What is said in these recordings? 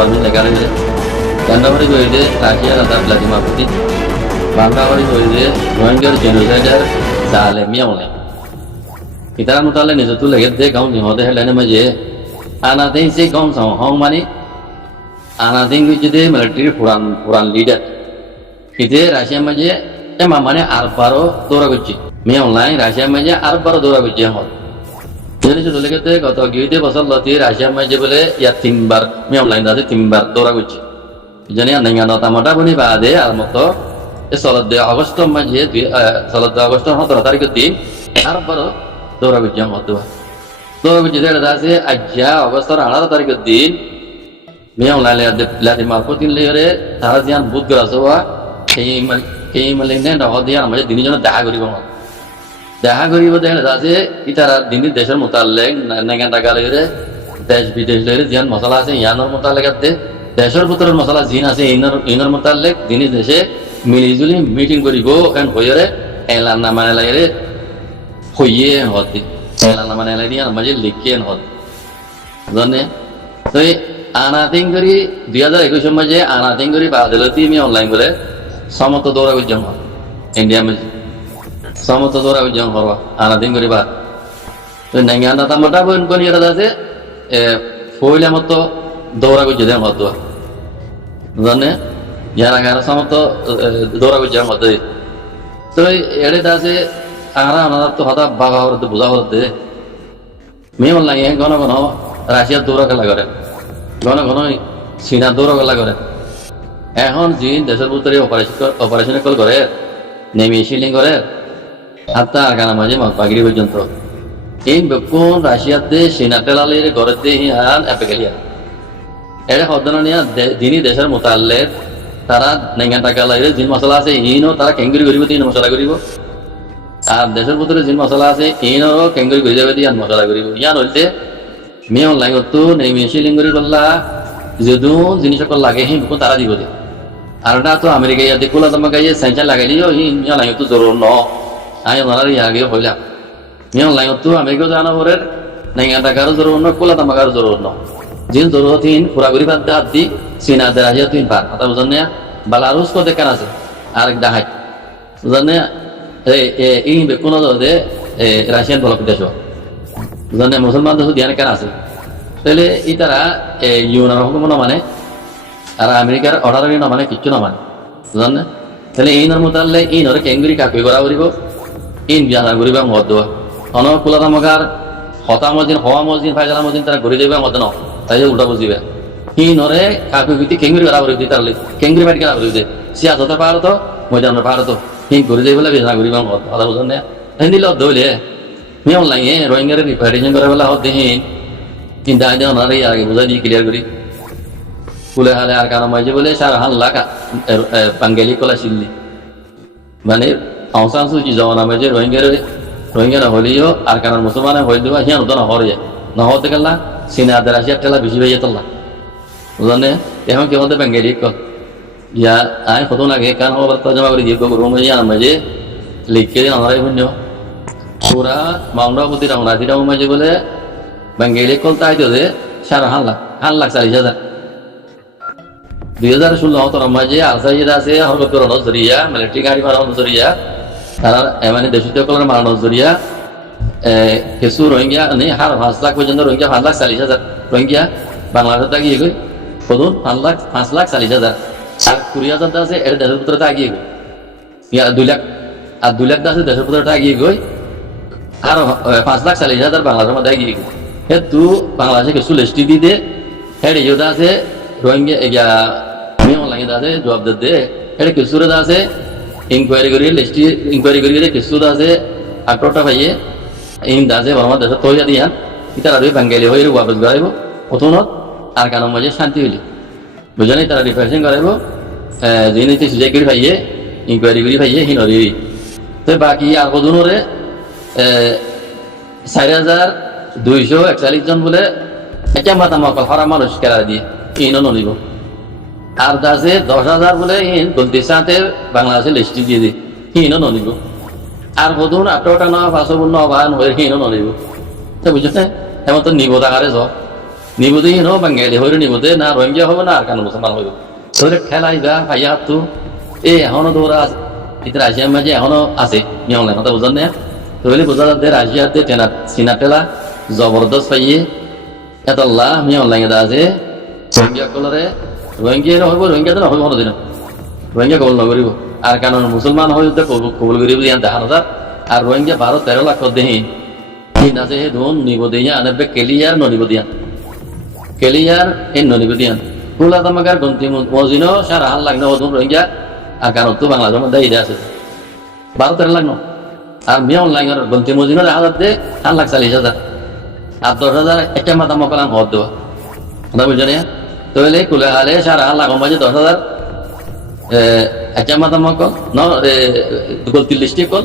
Permit লেখা রয়েছে কেন্দ্রবাড়ি হয়েছে রাশিয়া রাজা ভ্লাদিমির পুতিন বাংলাবাড়ি হয়েছে রোহিঙ্গার জেনোসাইডার জালে মিয়াওলাই ইতারা মোতালে নিজেতো লেগে দে গাঁও নিহতে হেলেনে মাঝে আনাতেই সে গাঁও সাও হং মানে আনাতেই যদি মিলিটারি পুরান লিডার ইতে রাশিয়া মাঝে এমা মানে আরবারও দৌড়া করছি মিয়াওলাই রাশিয়া মাঝে আরবারও দৌড়া করছি এখন jadi sudah lagi tu kata gitu pasal latih Rusia macam boleh ya timbar, miam lain dah timbar dora guci. Jadi yang dengan nota mata pun iba ada almato, salat de Agustus macam salat de Agustus hot rata hari kedua, Arab baru dora guci yang hot tu. Dora guci dia dah se aja Agustus rata hari kedua, miam lain latih marputin lehre, tharajian but geraswa, kei malingnya dah hot dia macam dini jono dah guri banget. দেখা করিব দেখলে আছে ইতারা দিনের দেশের মোতালেক নেগান টাকা লেগে দেশ বিদেশ লেগে জিয়ান মশলা আছে ইয়ানোর মোতালেকাতে দেশের ভিতরের মশলা জিন আছে ইনর মোতালেক দিনের দেশে মিলিজুলি মিটিং করিব এন হইরে এলান নামানে লাগে হইয়ে হতে এলান নামানে লাগে আর মাঝে লিখে হতে জানে তো আনাতিং করি 2021 মাঝে আনাতিং করি বাদলতি আমি অনলাইন বলে সমত দৌড়া উজ্জম ইন্ডিয়া মাঝে সমস্ত দৌড়া উজ্জ্বল করবা আনা দিন করিবা তো নাকি আনা তামাটা বোন কোন ইয়ে আছে ফইলে মতো দৌড়া গুজে দেন হতো জানে যারা গানা সমস্ত দৌড়া গুজে হতো তো এড়ে আছে আরা আনা তো হতা বাবা হতে বুঝা হতে মেয়ে লাগে ঘন ঘন রাশিয়ার দৌড়া খেলা করে ঘন ঘন চীনা দৌড়া খেলা করে এখন যে দেশের ভিতরে অপারেশন করে নেমে শিলিং করে hatta agana maje bagiri পর্যন্ত এই বেকুন রাশিয়াতে সিনাটেলালের গড়তে হিয়ান এপেকেলিয়া এর হদনানিয়া দিনি দেশের মোতাল্লেক তারা নেঙ্গা টাকা লাগে জিন মশলা আছে ইনো তারা কেঙ্গুরি করিব তিন মশলা করিব আর দেশের ভিতরে জিন মশলা আছে ইনো কেঙ্গুরি করে যাবে ইয়ান মশলা করিব ইয়ান হইতে মে অনলাইন তো নেই মেশি লিঙ্গুরি বললা যদু জিনিস লাগে হি বেকুন তারা দিব আর না তো আমেরিকা ইয়াতে কোলা তোমাকে সাইনচা লাগাইলিও হি ইয়ান লাগে তো জরুর ন আয় ওনারা আগে হইলাম মিয়ন লাইন তো আমেরিকা জানা পরে নাইঙ্গা টাকারও জরুর ন কোলা তামাকারও জরুর ন জিন জরুরত হিন পুরাগুড়ি বাদ হাত দি চীনা রাশিয়া তুই পার কথা বুঝেন না বেলারুস তো দেখান আছে আরেক দেখাই বুঝেন না এই বেকুন দে রাশিয়ান ব্লক দেশ বুঝেন না মুসলমান দেশ ধ্যান কেন আছে তাহলে ই তারা ইউনার হুকুম না মানে আর আমেরিকার অর্ডার না মানে কিচ্ছু না মানে বুঝেন না তাহলে এই নর মোতাল্লে এই নরে কেঙ্গুরি কাকুই করা করিব ইন বিয়ানা করিবা মদ দেওয়া অন কোলা তামাকার হতা মসজিদ হওয়া মসজিদ ফাইজালা মসজিদ তারা ঘুরে যাবে মদ ন তাই উল্টা বুঝিবে ই নরে কাকুই গীতি কেঙ্গুরি করা করিব তার কেঙ্গুরি বাড়ি করা করিব সিয়া যত পাহাড় তো ময়দানের পাহাড় তো হিং ঘুরে যাই বলে বিয়ানা করিবা মদ কথা বুঝেন না হিন্দি ল দৌলে মিয়ন লাগে রোহিঙ্গার রিপারেশন করে বলা হতে হিন কিন্তু আজ ওনারে আগে বুঝাই দিয়ে ক্লিয়ার করি কুলে হালে আর কারণ মাঝে বলে সার হাল্লা বাঙ্গালি কলা শিল্লি মানে আওসান সুচি জমানা মাঝে রোহিঙ্গা হলিও আর কারণ মুসলমান হয়ে দেওয়া হিয়ান হতো না হরে না হতে গেলা চীনা রাশিয়ার টেলা বেশি বেজে তোলা বুঝলেন এখন কেউ বাঙ্গালি কল ইয়া আয় কত লাগে কারণ জমা করে দিয়ে রুম ইয়ার মাঝে লিখে দিন আমরা শূন্য পুরা মাউন্ডা প্রতি রাজিরাও মাঝে বলে বাঙ্গালি কল তাই দে সার হান লাখ 40,000 2016 তোর মাঝে আলসাইদা আছে হরকত করানো জরিয়া মিলিটারি গাড়ি মারানো জরিয়া তারা মানে দেশীয় কলার মারানো জরিয়া কিছু রোহিঙ্গা নেই হার 5 লাখ পর্যন্ত রোহিঙ্গা 5,40,000 রোহিঙ্গা বাংলাদেশে তাগিয়ে গই কদুন 5,40,000 আর 20,000 আছে এর দেশের ভিতরে তাগিয়ে গই ইয়া 2 লাখ আর 2 লাখ আছে দেশের ভিতরে তাগিয়ে গই আর 5,40,000 বাংলাদেশের মধ্যে গিয়ে গই হে তু বাংলাদেশে কিছু লিস্টি দি দে হেড ইউদা আছে রোহিঙ্গা ইয়া অনলাইন আছে জবাব দে এটা কিছু আছে ইনকোয়ারি করি লিস্টি ইনকোয়ারি করি কিছু আছে 18টা ভাইয়ে ইন দাসে বর্মা দেশে তৈয়া দিয়া ইতারা দুই বাঙ্গালি হয়ে ওয়াপস গড়াইব প্রথমত আর কারণ মাঝে শান্তি হইলে বুঝলেন তারা রিফ্রেশিং করাইব যিনি সুযোগ করি ভাইয়ে ইনকোয়ারি করি ভাইয়ে হিনরি তো বাকি আর কজনরে 4,241 জন বলে এটা মাথা মাকা হারা মানুষ কেরা দিয়ে ইনও নিব আর দাসে 10,000 বলে ইন গলতির সাথে বাংলাদেশে লিস্টি দিয়ে দিই হিনও নিব আর কদুন 18টা না 550 বান হয়ে হিনও নিব তো বুঝছেন এমন তো নিব টাকারে য নিবুদে ন বাঙালি হইল নিবুদে না রোহিঙ্গা হবো না আর কেন মুসলমান হইব ধরে ঠেলাই গা ভাইয়া তো এ এখনো দৌড়া আছে এটা রাশিয়ার মাঝে এখনো আছে নিয়ম লাগে কথা বুঝলেন না তো বলে বোঝা যাচ্ছে রাশিয়াতে টেনা সিনা টেলা জবরদস্ত পাইয়ে এতল্লা নিয়ম লাগে আছে রোহিঙ্গা কলরে রোহিঙ্গা হইব রোহিঙ্গা তো নহইব কোনোদিন রোহিঙ্গা কবল নকরিব আর কেন মুসলমান হইতে কবল করিব দিয়া দেখা যায় আর রোহিঙ্গা 12-13 লাখ দেহি আছে হে ধন নিব দিয়া আনবে কেলিয়ার ননিব দিয়া কেলিয়ার এই ননিব দিয়া কুলা তামাকার গন্তি মজিনো সারা হাল লাগনো ধন রোহিঙ্গা আর কেন তো বাংলাদেশের মধ্যে ইদে আছে 12-13 লাখ আর মিয়া অনলাইন গন্তি মজিনো 1,40,000 আর 10,000 একটা মাথা মকলাম হদ দেওয়া কথা বুঝছো না তো এলে কুলে হালে সারা হাল লাগো মাঝে 10,000 একটা মাথা মকল ন গলতি লিস্টি কল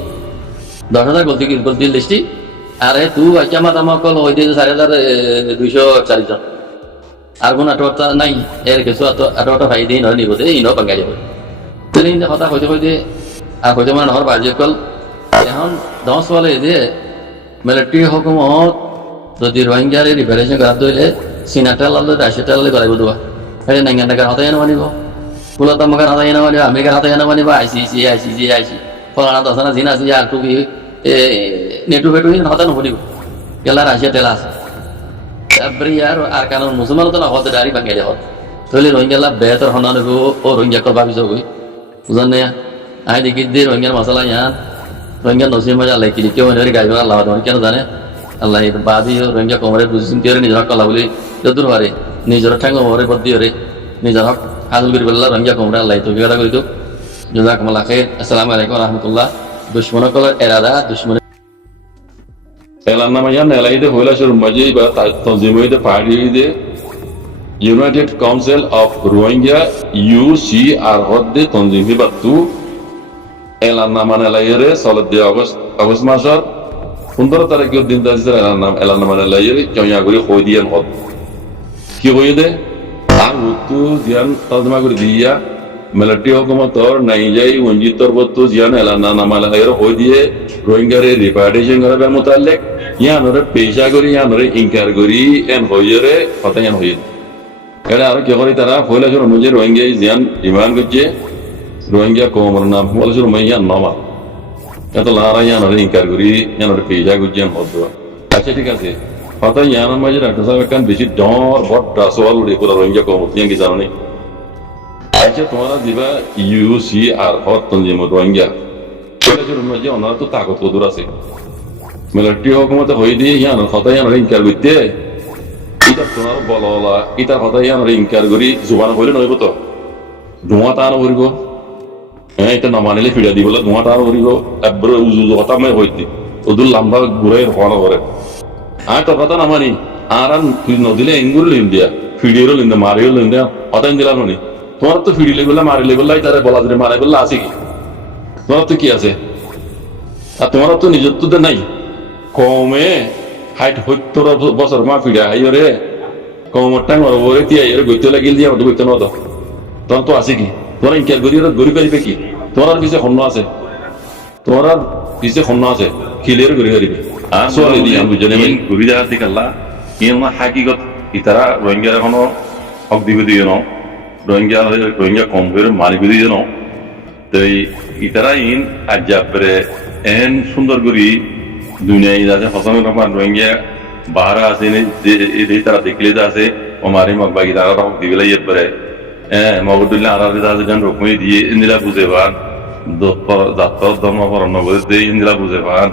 10,000 গলতি লিস্টি আরে তুই একটা মাথা মকল হয়ে দিয়ে 4,240 জন আর কোন আটোটা নাই এর কিছু আটোটা ভাই দিয়ে নয় নিব দে ইনো বাঙালি হবে তুই কথা হইতে আর হইতে মানে নহর বাজি কল এখন 10 বলে যে মিলিটারি হুকুমত যদি রোহিঙ্গার রিপারেশন করা দইলে সিনাটা লাল রাশিয়াটা লাল করাইব দেওয়া এটা নাঙ্গা টাকার হাতে এনে মানিব কুলতামকার হাতে এনে মানিব আমেরিকার হাতে এনে মানিব আইসিসি ফলানা দশনা জিনা আছে আর টুকি নেটু ফেটু হাতে নবনিব গেলা রাশিয়া টেলা আছে তারপরে আর কারণ মুসলমান তো না হতে ডারি বাঙালি হত তাহলে রোহিঙ্গা বেহতর হনা নেব ও রোহিঙ্গা কর ভাবিস গই বুঝলেন না আই দেখি দে রোহিঙ্গার মশলা ইয়ান রোহিঙ্গা নসিম মজা আল্লাহ কিলি কেউ এনে গাইব আল্লাহ কেন জানে আল্লাহ বাদি রোহিঙ্গা কমরে বুঝিন তেরে নিজের কলা বলি যদুর হারে নিজের ঠ্যাঙ্গ মরে বদি হরে নিজের হক হাজুল করি বললা রোহিঙ্গা কমরে আল্লাহ তো বিগাড়া করি তো জাযাকুমুল্লাহ খাইর আসসালামু আলাইকুম রাহমাতুল্লাহ দুশমন call এরাদা Dushman elanlamayan elayda hoylaşır maji ba tanzimiyede pariyide United Council of Rohingya UCR hodde tanzimi battu elanlaman elayere solide August masar 15 tarikh din dazir elanlaman elayere jonya guri khoydiyan hod ki hoyde আর উত্তু জিয়ান তজমা করে দিয়া military হুকুমতর নাইজাই ওঞ্জিতর বত্তু জিয়ান Elana নামালায়ের হই দিয়ে রোহিঙ্গারে রিপার্টিশন করার মোতালেক ইয়ানরে পেশা করি ইয়ানরে incur করি এন হইরে কথা ইয়ান হই এটা আর কি করে তারা হইলাছর মুজে রোহিঙ্গা জিয়ান ডিমান্ড করছে রোহিঙ্গা কমর নাম হইলাছর মাইয়ান নামা এত লারা ইয়ানরে ইনকার করি ইয়ানরে পেশা করছে এন হদ আচ্ছা ঠিক আছে কথা ইয়ানের মাঝে ডাক্তার সাহেব একখান বেশি ডর বড় সওয়াল উড়ে পুরো রোহিঙ্গা কমর ইয়ান কি জানো নি আচ্ছা তোমরা দিবা UCR হত তঞ্জিম রোহিঙ্গা হইলাছর মাঝে ওনারা তো তাকত কদুর আছে মিলিটারি হুকুমতে হই দিয়ে ইয়ান কথা ইয়ানরে ইনকার করতে এটা তোমার বললা এটা কথা ইয়ানরে ইনকার করি জুবান হইলে নইব তো ধোঁয়া তার হইব হ্যাঁ এটা না মানিলে ফিরা দিব ধোঁয়া তার হইব একবার উজু কথা মই হইতি ওদুল লম্বা ঘুরে হওয়া করে আর তোর কথা না মানি আর তুই নদিলে এঙ্গুর লিন দিয়া ফিডিও লিন দিয়া মারিও লিন দিয়া কথা দিলাম নি তোমার তো ফিডিলে বললা মারিলে বললাই তারে বলা ধরে মারে বললা আছে কি তোমার তো কি আছে আর তোমার তো নিজত্ব নাই কমে 70 বছর মা ফিডা হাইরে কমর টাইম ওরে তিয়া এর গইতে লাগিল দিয়া তো গইতে নতো তখন তো আছে কি তোরা ইনকার করি গরি পাইবে কি তোমার পিছে খন্ন আছে তোমার পিছে খন্ন আছে ক্লিয়ার করি করিবে আর সোয়ালে দিয়া বুঝনে মানে গরি দেখা দিকাল্লা ইন না হাকিগত ইতারা রোহিঙ্গা এখনো হক দিবে দিও না রোহিঙ্গা কম করে মারি দিও না তো ইতারা ইন আজাবরে এন সুন্দর করি দুনিয়ায় যাতে হসন রহমান রোহিঙ্গা বাহারা আছে এই তারা দেখলে আছে ওমারি মগবাগি তারা হক দিবে ইয়ে পরে মগদুল্লাহ আরাদে আছে যেন রকমই দিয়ে ইন্দিরা বুঝে পান যাত্রার ধর্ম পরণ করে ইন্দিরা বুঝে পান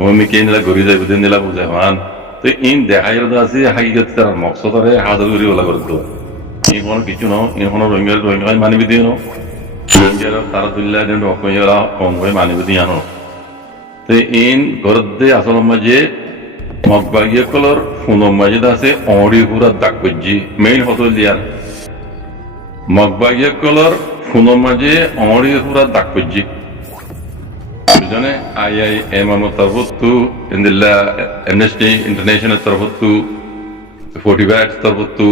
মমিকে ইন্দিরা ঘুরি যাইব ইন্দিরা বুঝে পান তো ইন দেখাই আছে হাকিগত তার মকসদরে হাজার করি ওলা করে দেওয়া এই কোনো কিছু ন ইন কোনো রোহিঙ্গা মানিবি দিয়ে ন রোহিঙ্গার তারা তুললা যেন রকমেরা কম হয়ে মানিবি দিয়ে আনো তো ইন গরদে আসল মাঝে মগবাগিয়া কলর ফোনর মাঝে আছে অড়ি হুরা দাগ করছি মেইন হতল দিয়ার মগবাগিয়া কলর ফোনর মাঝে অড়ি হুরা দাগ করছি বুঝনে IIM তরফতু ইন্দিল্লা এমনেস্টি ইন্টারন্যাশনাল তরফতু 40 ব্যাট তরফতু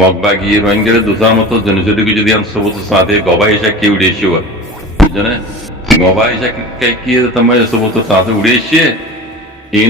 মগবাগি রোহিঙ্গার দুসার মতো জনজীবী যদি সবুজ সাথে গবাই এসে কি উড়িয়েছি বুঝনে গবাই এসে কি তোমার সবুজ সাথে উড়িয়েছে